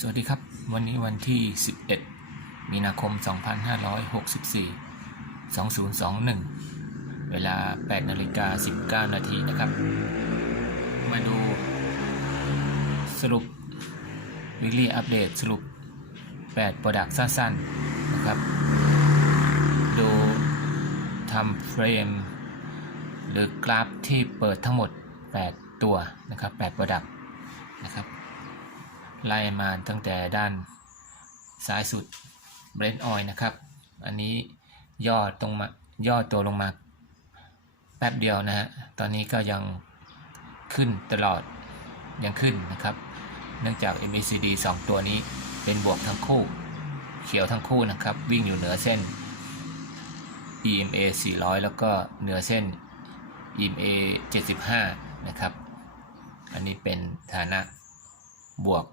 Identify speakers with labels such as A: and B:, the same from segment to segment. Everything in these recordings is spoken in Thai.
A: สวัสดีครับ วันนี้วันที่ 11 มีนาคม 2564 2021 เวลา 8นาฬิกา19 นาทีนะครับ มาดูสรุป weekly update สรุป 8 Product สั้นๆนะครับ ดูทำเฟรม หรือกราฟที่เปิดทั้งหมด 8 ตัวนะครับ8 Product นะครับ ไล่มาตั้งแต่ด้านซ้ายสุดเบรนออยนะครับ อันนี้ย่อตรงมาย่อตัวลงมาแป๊บเดียวนะฮะ ตอนนี้ก็ยังขึ้นตลอดยังขึ้นนะครับ เนื่องจาก MACD 2 ตัวนี้เป็นบวกทั้งคู่ เขียวทั้งคู่นะครับ วิ่งอยู่เหนือเส้น EMA 400 แล้วก็เหนือเส้น EMA 75 นะครับ อันนี้เป็นฐานะบวก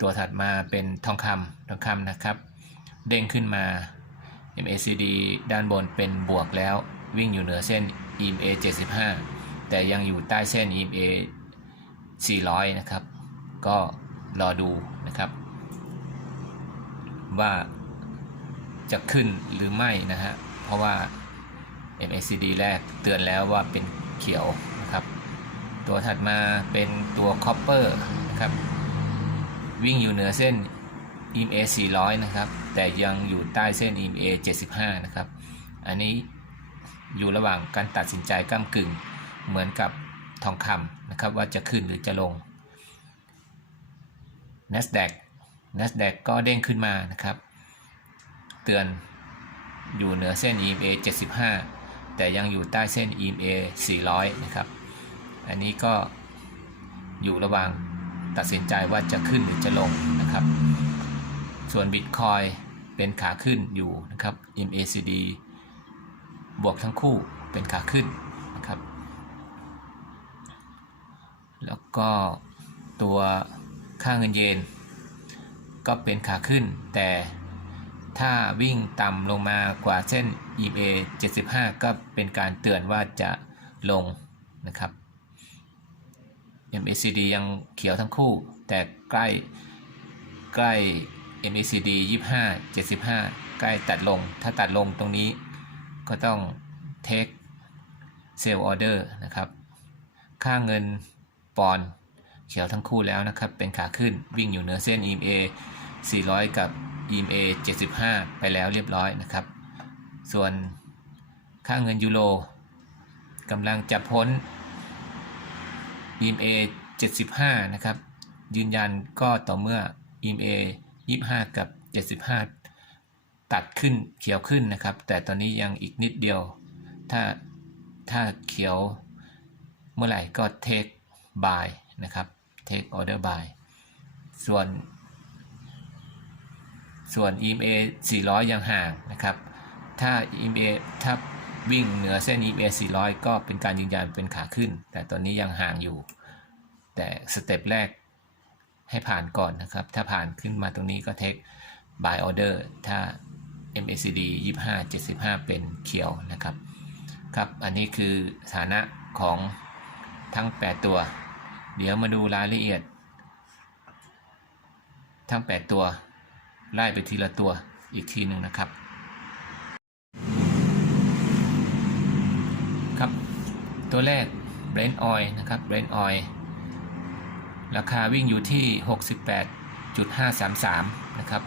A: ตัวถัดมาเป็นทองคำทองคำนะครับ เด้งขึ้นมา MACD ด้านบนเป็นบวกแล้ว วิ่งอยู่เหนือเส้น EMA 75 แต่ยังอยู่ใต้เส้น EMA 400 นะครับ ก็รอดูนะครับ ว่าจะขึ้นหรือไม่นะฮะ เพราะว่า MACD แรกเตือนแล้วว่าเป็นเขียวนะครับ ตัวถัดมาเป็นตัว copper นะครับ วิ่งอยู่เหนือเส้น EMA 400 นะครับ แต่ยังอยู่ใต้เส้น EMA 75 นะครับ อันนี้อยู่ระหว่างการตัดสินใจก้ากึ่ง เหมือนกับทองคำนะครับว่าจะขึ้นหรือจะลง NASDAQ NASDAQ ก็เด้งขึ้นมานะครับ เตือนอยู่เหนือเส้น EMA 75 แต่ยังอยู่ใต้เส้น EMA 400 นะครับ อันนี้ก็อยู่ระหว่าง ตัดสินใจว่าจะขึ้นหรือจะลงนะครับ ส่วน Bitcoin เป็นขาขึ้นอยู่นะครับ MACD บวกทั้งคู่เป็นขาขึ้นนะครับ แล้วก็ตัวค่าเงินเยนก็เป็นขาขึ้น แต่ถ้าวิ่งต่ำลงมากว่าเส้น EMA 75 ก็เป็นการเตือนว่าจะลงนะครับ MACD ยังเขียวทั้งคู่ แต่ใกล้ใกล้ MACD 25 75 ใกล้ตัดลง ถ้าตัดลงตรงนี้ก็ต้อง take sell order นะครับ ค่าเงินปอนเขียวทั้งคู่แล้วนะครับ เป็นขาขึ้นวิ่งอยู่เหนือเส้น EMA 400 กับ EMA 75 ไปแล้วเรียบร้อยนะครับ ส่วนค่าเงินยูโรกำลังจะพ้น EMA 75 นะครับ ยืนยันก็ต่อเมื่อ EMA 25 กับ 75 ตัดขึ้นเขียวขึ้นนะครับ แต่ตอนนี้ยังอีกนิดเดียว ถ้าถ้าเขียวเมื่อไหร่ก็ take buy นะครับ take order buy ส่วน ส่วน EMA 400 ยังห่างนะครับ ถ้า EMA ถ้า วิ่งเหนือเส้น EMA 400 ก็เป็นการยืนยันเป็นขาขึ้น แต่ตอนนี้ยังห่างอยู่ แต่สเต็ปแรกให้ผ่านก่อนนะครับ ถ้าผ่านขึ้นมาตรงนี้ก็เทค buy order ถ้า MACD 25 75 เป็นเขียวนะครับ ครับ อันนี้คือฐานะของทั้ง 8 ตัว เดี๋ยวมาดูรายละเอียด ทั้ง 8 ตัว ไล่ไปทีละตัวอีกทีหนึ่งนะครับ ตัวแรก Brent Oil นะครับ Brent Oil ราคาวิ่งอยู่ที่ 68.533 นะครับ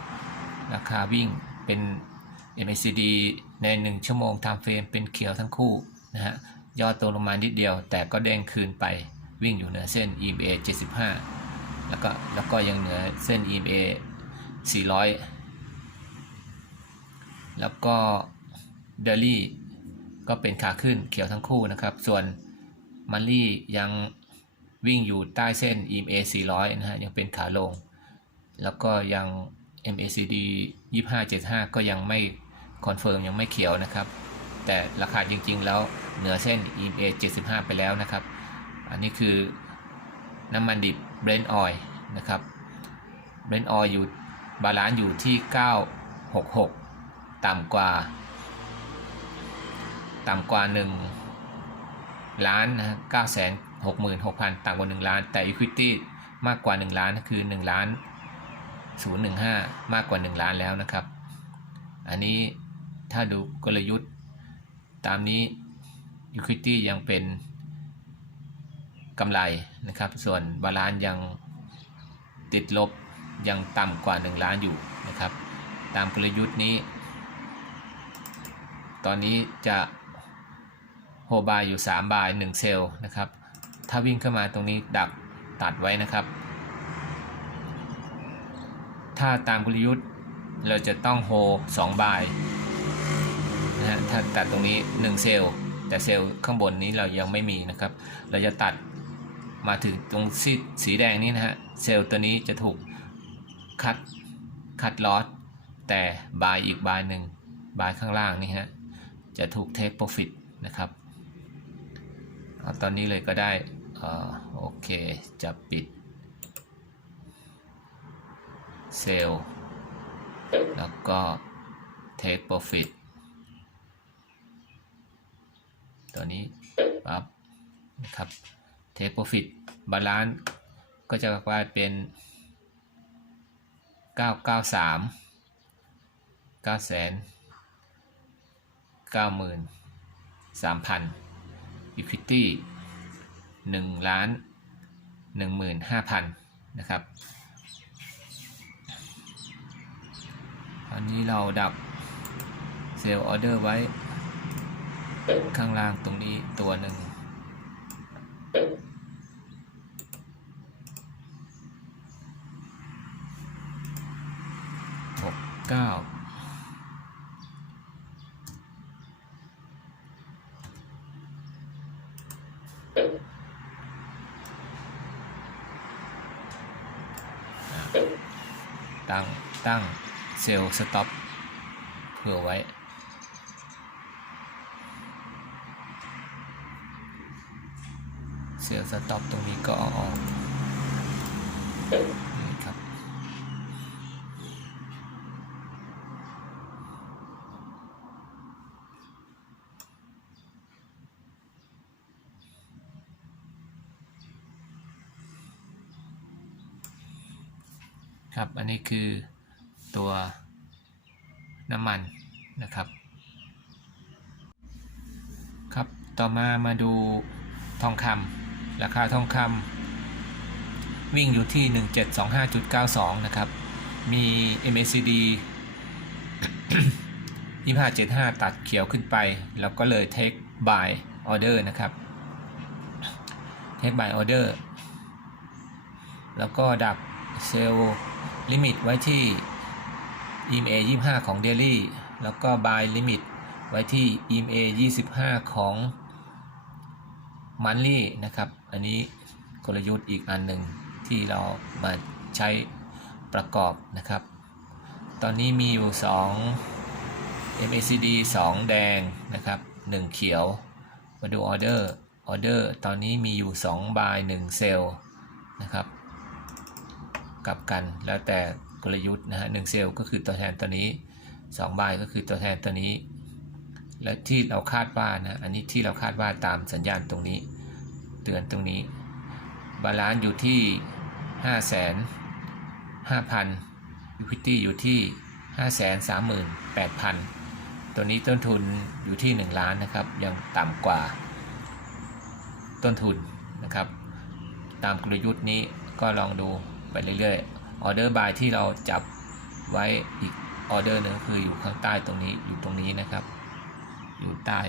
A: ราคาวิ่งเป็น MACD ใน 1 ชั่วโมง time frame เป็นเขียวทั้งคู่นะฮะย่อตัวลงมานิดเดียว แต่ก็เด้งคืนไปวิ่งอยู่เหนือเส้น EMA 75 แล้วก็แล้วก็ยังเหนือเส้น EMA 400 แล้วก็เดลี่ก็เป็นขาขึ้นเขียวทั้งคู่นะครับ ส่วน มันลี่ยังวิ่งอยู่ใต้เส้น EMA 400 นะฮะ ยังเป็นขาลง แล้วก็ยัง MACD 25 75 ก็ยังไม่คอนเฟิร์มยังไม่เขียวนะครับ แต่ราคาจริงๆแล้วเหนือเส้น EMA 75 ไปแล้วนะครับ อันนี้คือน้ำมันดิบ Brent Oil นะครับ Brent Oil อยู่บาลานซ์อยู่ที่ 966 ต่ำกว่า ต่ำกว่า 1 ล้านนะฮะ966,000ต่ำกว่า1ล้าน แต่ Equity มากกว่า 1 ล้านคือ1ล้าน015 มากกว่า 1 ล้านแล้วนะครับ อันนี้ถ้าดูกลยุทธ์ตามนี้ Equity ยังเป็นกำไรนะครับ ส่วนบาลานซ์ยังติดลบยังต่ำกว่า 1 ล้านอยู่นะครับ ตามกลยุทธ์นี้ ตอนนี้จะ โฮบายอยู่3บาย1เซลล์นะครับ ถ้าวิ่งเข้ามาตรงนี้ดักตัดไว้นะครับ ถ้าตามกลยุทธ์เราจะต้องโฮ2บายนะฮะถ้าตัดตรงนี้ 1 เซลล์ แต่เซลล์ข้างบนนี้เรายังไม่มีนะครับ เราจะตัดมาถึงตรงสีสีแดงนี้นะฮะ เซลล์ตัวนี้จะถูกคัดคัดลอสแต่บายอีกบายหนึ่งบายข้างล่างนี่ฮะ จะถูกเทคโปรฟิตนะครับ ตอนนี้เลยก็ได้โอเคจะปิดเซลล์แล้วก็ take profit ตัวนี้ปั๊บนะครับ take profit balance ก็จะกลายเป็น 993 9แสน93,000 equity 1ล้าน15,000นะครับอันนี้เราดับเซลล์ออเดอร์ไว้ ข้างล่างตรงนี้ตัวหนึ่งหกเก้าตั้งตั้งเซลล์ สต็อปเผื่อไว้เซลล์สต็อปตรงนี้ก็เอาออกนี่ครับ ครับ อันนี้คือตัว น้ำมันนะครับ ครับต่อมามาดูทองคำราคาทองคำวิ่งอยู่ที่ 1725.92 นะครับ มี MACD 2575 ตัดเขียวขึ้นไป แล้วก็เลย take buy order นะครับ take buy order แล้วก็ดับเซลล์ลิมิตไว้ที่ EMA 25 ของ Daily แล้วก็ buy limit ไว้ที่ EMA 25 ของ Monthly นะครับ อันนี้กลยุทธ์อีกอันหนึ่งที่เรามาใช้ประกอบนะครับ ตอนนี้มีอยู่ 2 MACD 2 แดงนะครับ 1 เขียว มาดูออเดอร์ ออเดอร์ตอนนี้มีอยู่2 buy 1 sell นะครับ กลับกันแล้วแต่ กลยุทธ์นะฮะหนึ่งเซลล์ก็คือตัวแทนตัวนี้2ใบก็คือตัวแทนตัวนี้ และที่เราคาดว่านะอันนี้ที่เราคาดว่าตามสัญญาณตรงนี้ เตือนตรงนี้ บาลานซ์อยู่ที่ 5 0 0 0 0 5,000 Equity อยู่ที่ 538,000 ตัวนี้ต้นทุนอยู่ที่ 1 ล้านนะครับ ยังต่ำกว่า ต้นทุนนะครับ ตามกลยุทธ์นี้ก็ลองดูไปเรื่อยๆ ออเดอร์บายที่เราจับไว้อีกออเดอร์นึงคืออยู่ข้างใต้ตรงนี้อยู่ตรงนี้นะครับ อยู่ใต้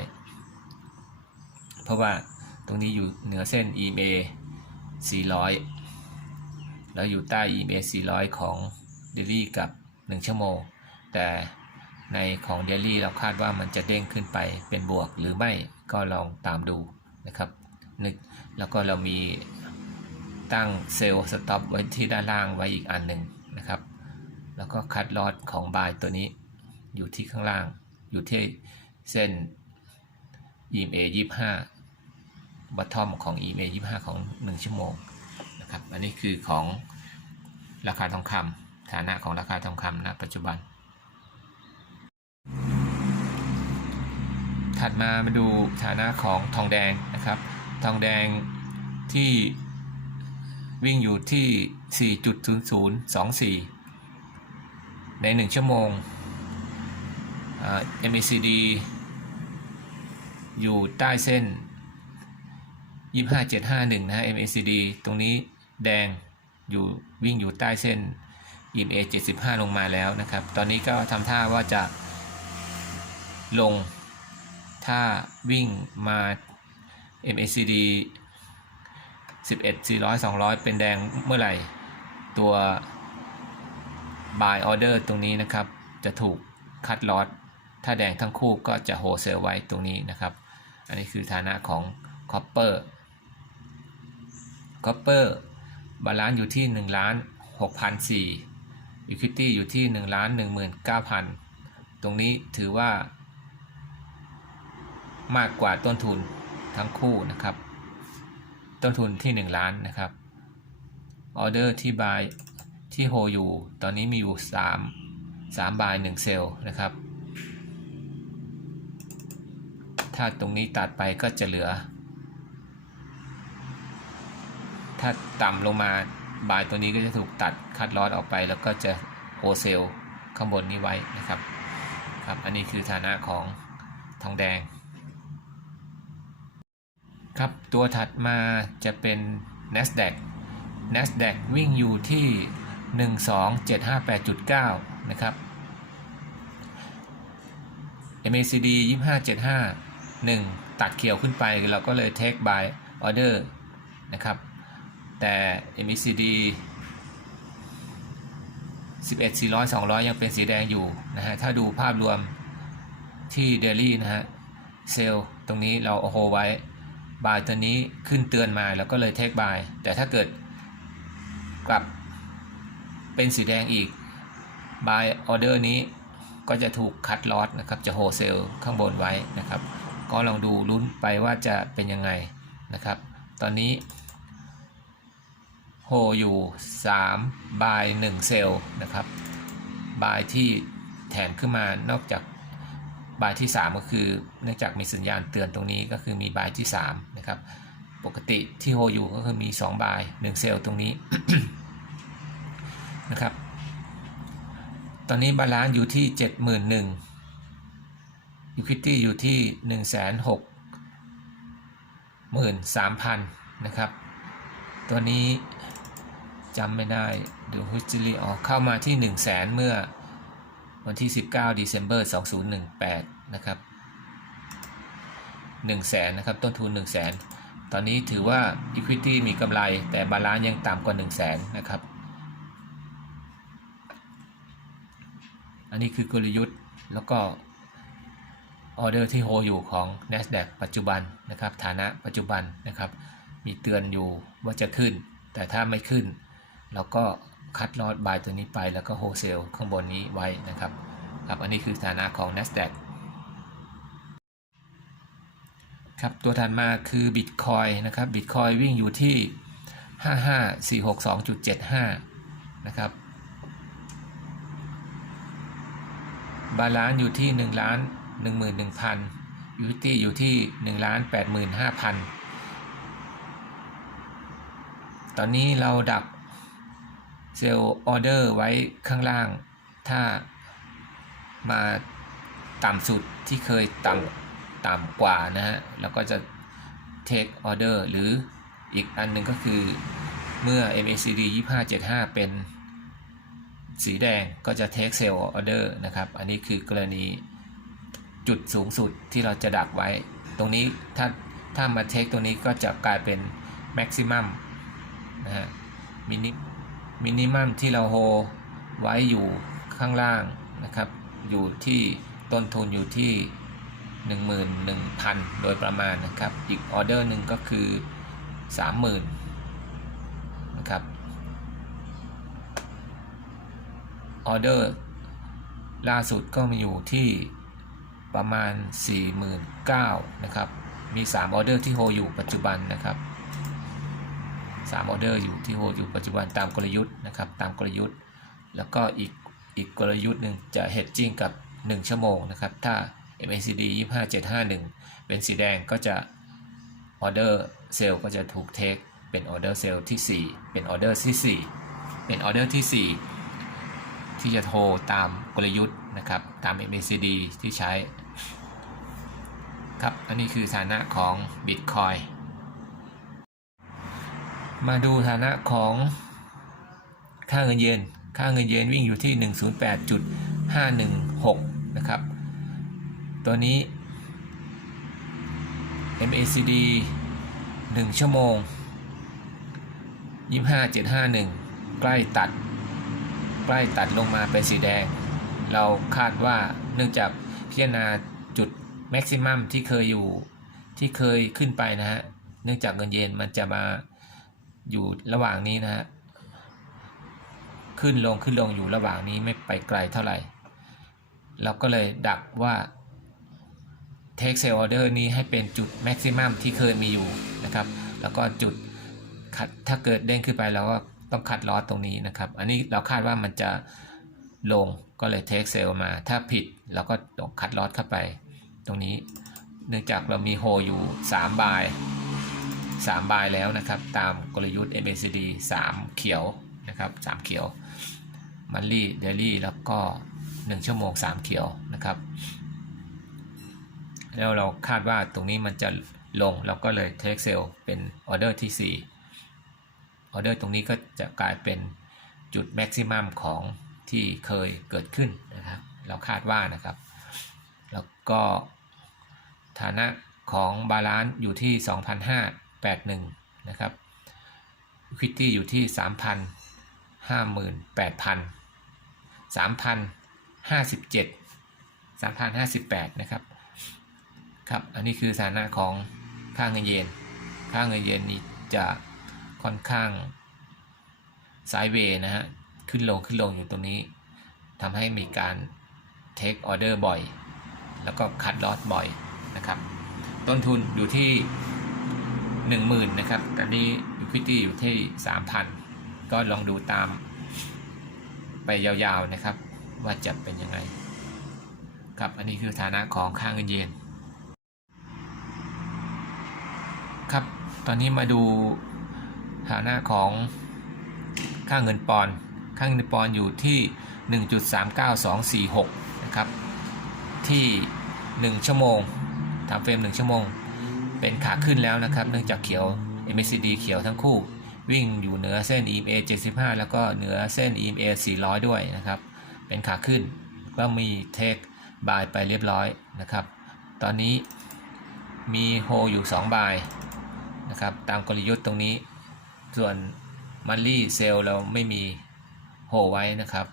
A: เพราะว่าตรงนี้อยู่เหนือเส้น EMA 400 แล้วอยู่ใต้ EMA 400 ของ Daily กับ 1 ชั่วโมง แต่ในของ Daily เราคาดว่ามันจะเด้งขึ้นไปเป็นบวกหรือไม่ก็ลองตามดูนะครับนึกแล้วก็เรามี ตั้งเซลล์สต็อปไว้ที่ด้านล่างไว้อีกอันหนึ่งนะครับ แล้วก็คัดลอดของบายตัวนี้อยู่ที่ข้างล่าง อยู่ที่เส้น EMA 25บัตทอมของ EMA 25 ของ 1 ชั่วโมงนะครับ อันนี้คือของราคาทองคำฐานะของราคาทองคำณปัจจุบัน ถัดมามาดูฐานะของทองแดงนะครับ ทองแดงที่ วิ่งอยู่ที่ 4.0024 ใน 1 ชั่วโมง MACD อยู่ใต้เส้น 25751 นะฮะ MACD ตรงนี้แดงอยู่วิ่งอยู่ใต้เส้น EMA 75 ลงมาแล้วนะครับ ตอนนี้ก็ทำท่าว่าจะลง ถ้าวิ่งมา MACD 11 400 200 เป็นแดงเมื่อไหร่ ตัว buy order ตรงนี้นะครับ จะถูกคัดลอตถ้าแดงทั้งคู่ก็จะโฮเซลไว้ตรงนี้นะครับ อันนี้คือฐานะของ copper copper บาลานซ์อยู่ที่1ล้าน6,004 equity อยู่ที่1ล้าน19,000 ตรงนี้ถือว่า มากกว่าต้นทุนทั้งคู่นะครับ ต้นทุนที่ 1 ล้านนะครับออเดอร์ที่บายที่โฮอยู่ ตอนนี้มีอยู่ 3 3บาย1เซลล์นะครับ ถ้าตรงนี้ตัดไปก็จะเหลือ ถ้าต่ำลงมาบายตัวนี้ก็จะถูกตัดคัดลอสออกไปแล้วก็จะโฮเซลข้างบนนี้ไว้นะครับครับ อันนี้คือฐานะของทองแดง ครับ ตัวถัดมาจะเป็น NASDAQ NASDAQ วิ่งอยู่ที่ 12758.9 นะครับ MACD 2575 1 ตัดเขียวขึ้นไปเราก็เลย take buy order นะครับ แต่ MACD 11 400 200 ยังเป็นสีแดงอยู่นะฮะ ถ้าดูภาพรวมที่ daily นะฮะ เซลตรงนี้เราโฮไว้ บายตัวนี้ขึ้นเตือนมาแล้วก็เลยเทคบายแต่ถ้าเกิดกลับเป็นสีแดงอีกบายออเดอร์นี้ก็จะถูกคัดลอตนะครับจะโฮเซลข้างบนไว้นะครับ ก็ลองดูลุ้นไปว่าจะเป็นยังไงนะครับ ตอนนี้โฮอยู่3บาย1เซลนะครับบายที่แถมขึ้นมานอกจาก บายที่ 3 ก็คือเนื่องจากมีสัญญาณเตือนตรงนี้ก็คือมีบายที่3นะครับปกติที่โฮอยู่ก็คือมี 2 บาย 1 เซลล์ตรงนี้นะครับ ตอนนี้บาลานซ์อยู่ที่ 71,000 Equity อยู่ที่ 163,000 นะครับ ตัวนี้จำไม่ได้ดูฮิสตอรีออกเข้ามาที่ 100,000เมื่อ วันที่ 19 December 2018 นะครับ1 0 0 0 0แสนนะครับต้นทุน 1 0 0 0 0แสนตอนนี้ถือว่า Equity มีกำไรแต่บาลานซ์ยังต่ำกว่า 1 0 0 0 0แสนนะครับ อันนี้คือกลยุทธ์แล้วก็ออเดอร์ที่โฮอยู่ของ NASDAQ ปัจจุบันนะครับฐานะปัจจุบันนะครับ มีเตือนอยู่ว่าจะขึ้น แต่ถ้าไม่ขึ้น เราก็ คัดลอตบายตัวนี้ไปแล้วก็โฮเซลข้างบนนี้ไว้นะครับครับอันนี้คือฐานะของ NASDAQ ครับตัวถัดมาคือ Bitcoin นะครับ Bitcoin วิ่งอยู่ที่ 55462.75 นะครับบาลานซ์อยู่ที่1ล้าน11,000ยูตี้อยู่ที่1ล้าน85,000 ตอนนี้เราดัก เซลล์ออเดอร์ไว้ข้างล่าง ถ้ามาต่ำสุดที่เคยต่ำต่ำกว่านะฮะแล้วก็จะ take order หรืออีกอันหนึ่งก็คือเมื่อ MACD 2575 เป็นสีแดงก็จะ take sell order นะครับ อันนี้คือกรณีจุดสูงสุดที่เราจะดักไว้ ตรงนี้ถ้าถ้ามา take ตรงนี้ก็จะกลายเป็น maximum นะฮะมินิ มินิมัมที่เราโฮไว้อยู่ข้างล่างนะครับ อยู่ที่ต้นทุนอยู่ที่ 11,000 โดยประมาณนะครับ อีกออเดอร์หนึ่งก็คือ 30,000นะครับออเดอร์ล่าสุดก็มีอยู่ที่ประมาณ 49,000นะครับ มี 3 ออเดอร์ที่โฮอยู่ปัจจุบันนะครับ 3ออเดอร์อยู่ที่โฮอยู่ปัจจุบันตามกลยุทธ์นะครับตามกลยุทธ์ แล้วก็อีกอีกกลยุทธ์หนึ่งจะ hedging กับ 1 ชั่วโมงนะครับ ถ้า MACD 25751 เป็นสีแดงก็จะออเดอร์เซลล์ก็จะถูกเทคเป็นออเดอร์เซลล์ที่ 4 เป็นออเดอร์ที่ 4 เป็นออเดอร์ที่ 4 ที่จะโทรตามกลยุทธ์นะครับตาม MACD ที่ใช้ครับ อันนี้คือฐานะของ Bitcoin มาดูฐานะของค่าเงินเยน ค่าเงินเยนวิ่งอยู่ที่ 108.516 นะครับ ตัวนี้ MACD 1 ชั่วโมง 25751 ใกล้ตัด ใกล้ตัดลงมาเป็นสีแดง เราคาดว่าเนื่องจากพิจารณาจุดแม็กซิมัมที่เคยอยู่ที่เคยขึ้นไปนะฮะ เนื่องจากเงินเยนมันจะมา อยู่ระหว่างนี้นะฮะขึ้นลงขึ้นลงอยู่ระหว่างนี้ไม่ไปไกลเท่าไหร่ เราก็เลยดักว่า take sale order นี้ให้เป็นจุด maximum ที่เคยมีอยู่นะครับ แล้วก็จุดคัดถ้าเกิดเด้งขึ้นไปเราก็ต้องคัดลอสตรงนี้นะครับ อันนี้เราคาดว่ามันจะลงก็เลย take sale มา ถ้าผิดเราก็ต้องคัดลอสเข้าไป ตรงนี้ เนื่องจากเรามีโฮอยู่3บาย 3บายแล้วนะครับ ตามกลยุทธ์ MACD 3 เขียวนะครับ3เขียวมันลี่เดลี่แล้วก็ 1 ชั่วโมง 3 เขียวนะครับ แล้วเราคาดว่าตรงนี้มันจะลงเราก็เลย take sale เป็นออเดอร์ที่ 4 ออเดอร์ตรงนี้ก็จะกลายเป็นจุด maximum ของที่เคยเกิดขึ้นนะครับ เราคาดว่านะครับ แล้วก็ฐานะของบาลานซ์อยู่ที่ 2,581นะครับ Equity อยู่ที่3,058,000 3,057 3,058นะครับครับ อันนี้คือสถานะของค่าเงินเยน ค่าเงินเยนนี้จะค่อนข้างไซด์เวย์นะฮะ ขึ้นลงขึ้นลงอยู่ตรงนี้ ทำให้มีการ take order บ่อย แล้วก็คัดลอสบ่อยนะครับ ต้นทุนอยู่ที่ 10,000นะครับ ตอนนี้ equity อยู่ที่3,000ก็ลองดูตาม ไปยาวๆนะครับ ว่าจะเป็นยังไง ครับ อันนี้คือฐานะของค่าเงินเยน ครับ ตอนนี้มาดูฐานะของค่าเงินปอนค่าเงินปอนอยู่ที่ 1.39246 นะครับ ที่ 1 ชั่วโมงทำเฟรม 1 ชั่วโมง เป็นขาขึ้นแล้วนะครับ เนื่องจากเขียว MACD เขียวทั้งคู่ วิ่งอยู่เหนือเส้น EMA 75 แล้วก็เหนือเส้น EMA 400 ด้วยนะครับ เป็นขาขึ้นก็มีเทคบายไปเรียบร้อยนะครับ ตอนนี้มีโฮอยู่ 2 บายนะครับ ตามกลยุทธ์ตรงนี้ ส่วนมันลี่เซลเราไม่มีโฮไว้นะครับ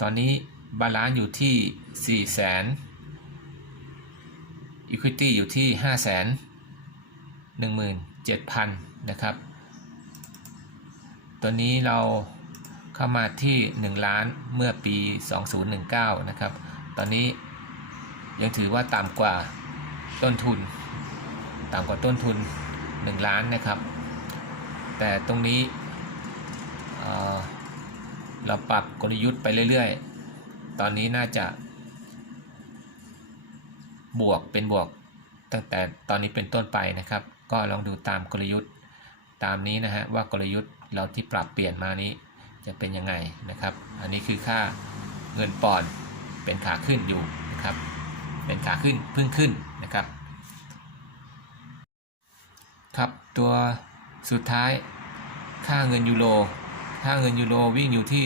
A: ตอนนี้บาลานซ์อยู่ที่ 4 0 0 0 0 0 Equity อยู่ที่ 5 1 7 0 0 0 นะครับ ตัวนี้เราเข้ามาที่ 1 ล้านเมื่อปี 2019 นะครับ ตอนนี้ยังถือว่าต่ำกว่าต้นทุน ต่ำกว่าต้นทุน 1 ล้านนะครับ แต่ตรงนี้เเราปรับกลยุทธ์ไปเรื่อยๆ ตอนนี้น่าจะ บวกเป็นบวกตั้งแต่ตอนนี้เป็นต้นไปนะครับ ก็ลองดูตามกลยุทธ์ตามนี้นะฮะว่ากลยุทธ์เราที่ปรับเปลี่ยนมานี้จะเป็นยังไงนะครับ อันนี้คือค่าเงินปอนด์เป็นขาขึ้นอยู่นะครับ เป็นขาขึ้นพิ่งขึ้นนะครับ ครับตัวสุดท้ายค่าเงินยูโรค่าเงินยูโรวิ่งอยู่ที่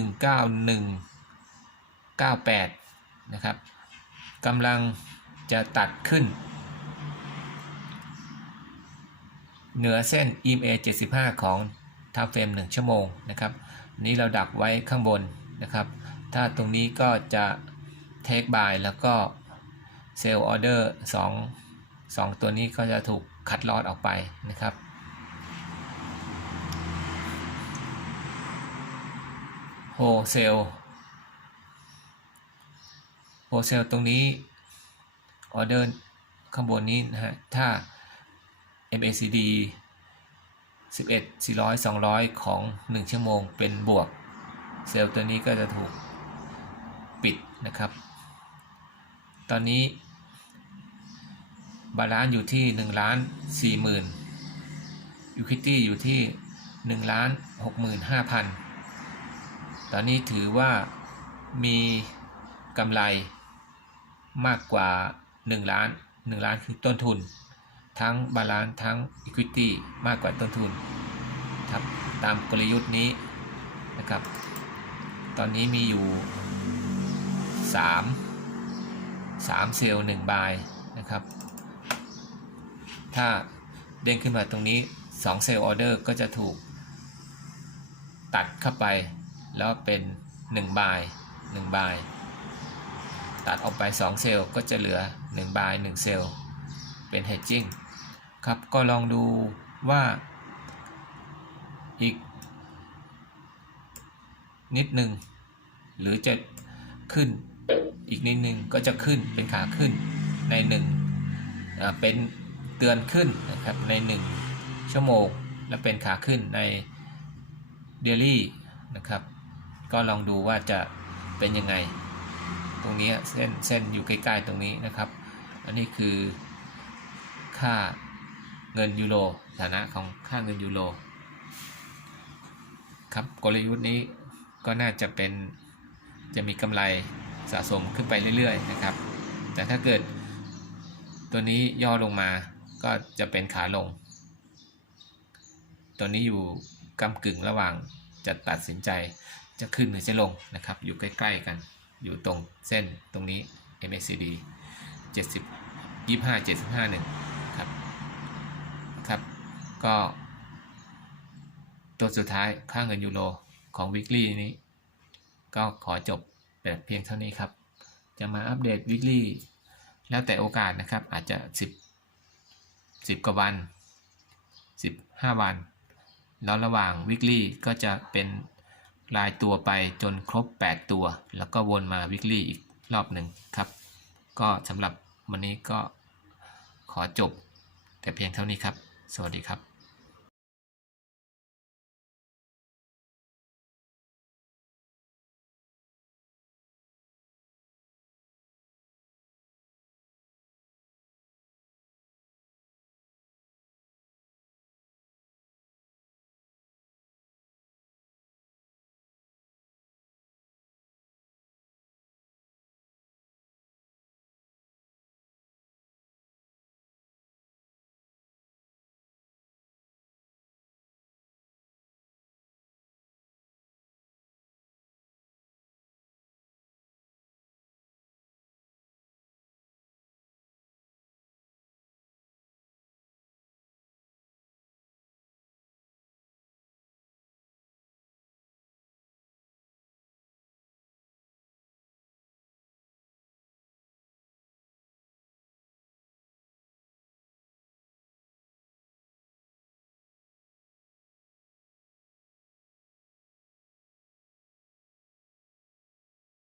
A: 1.19198 นะครับ กำลังจะตัดขึ้น เหนือเส้น EMA 75 ของทำเฟรม1 ชั่วโมงนะครับนี้เราดักไว้ข้างบนนะครับ ถ้าตรงนี้ก็จะ take buy แล้วก็ sell order 2 2 ตัวนี้ก็จะถูกคัดลอดออกไปนะครับ โฮเซล โฮเซลตรงนี้ออเดอร์ข้างบนนี้นะฮะ ถ้า MACD 11 400 200 ของ 1 ชั่วโมงเป็นบวก เซลล์ตัวนี้ก็จะถูกปิดนะครับ ตอนนี้บาลานซ์อยู่ที่1ล้าน4 0 0 0 0 Equity อยู่ที่1ล้าน65,000 ตอนนี้ถือว่ามีกำไร มากกว่า 1 ล้าน 1 ล้านคือต้นทุน ทั้งบาลานซ์ทั้ง Equity มากกว่าต้นทุนครับตามกลยุทธ์นี้นะครับ ตอนนี้มีอยู่ 3 3 เซลล์1บายนะครับ ถ้าเด้งขึ้นมาตรงนี้ 2 เซลล์ออเดอร์ก็จะถูกตัดเข้าไป แล้วเป็น1บาย1บาย ตัดออกไป 2 เซลล์ก็จะเหลือ1บาย1เซลล์เป็น hedging ครับก็ลองดูว่าอีก นิดหนึ่งหรือจะขึ้นอีกนิดหนึ่งก็จะขึ้นเป็นขาขึ้นในหนึ่งเป็นเตือนขึ้นนะครับในหนึ่งชั่วโมงและเป็นขาขึ้นในเดลี่นะครับ ก็ลองดูว่าจะเป็นยังไง ตรงนี้เส้นเส้นอยู่ใกล้ๆตรงนี้นะครับ อันนี้คือค่าเงินยูโรฐานะของค่าเงินยูโรครับกลยุทธ์นี้ก็น่าจะเป็นจะมีกำไรสะสมขึ้นไปเรื่อยๆนะครับ แต่ถ้าเกิดตัวนี้ย่อลงมาก็จะเป็นขาลง ตัวนี้อยู่กำกึ่งระหว่างจะตัดสินใจจะขึ้นหรือจะลงนะครับ อยู่ใกล้ ๆ กัน อยู่ตรงเส้นตรงนี้ MACD 70 25 75 1ครับครับ ก็ตัวสุดท้ายค่าเงินยูโรของ weekly นี้ ก็ขอจบแบบเพียงเท่านี้ครับ จะมาอัปเดต weekly แล้วแต่โอกาสนะครับ อาจจะ 10 10 กว่าวัน 15 วัน แล้วระหว่าง weekly ก็จะเป็น ลายตัวไปจนครบ 8 ตัว แล้วก็วนมาวิกฤตอีกรอบหนึ่งครับ ก็สำหรับวันนี้ก็ขอจบแต่เพียงเท่านี้ครับ สวัสดีครับ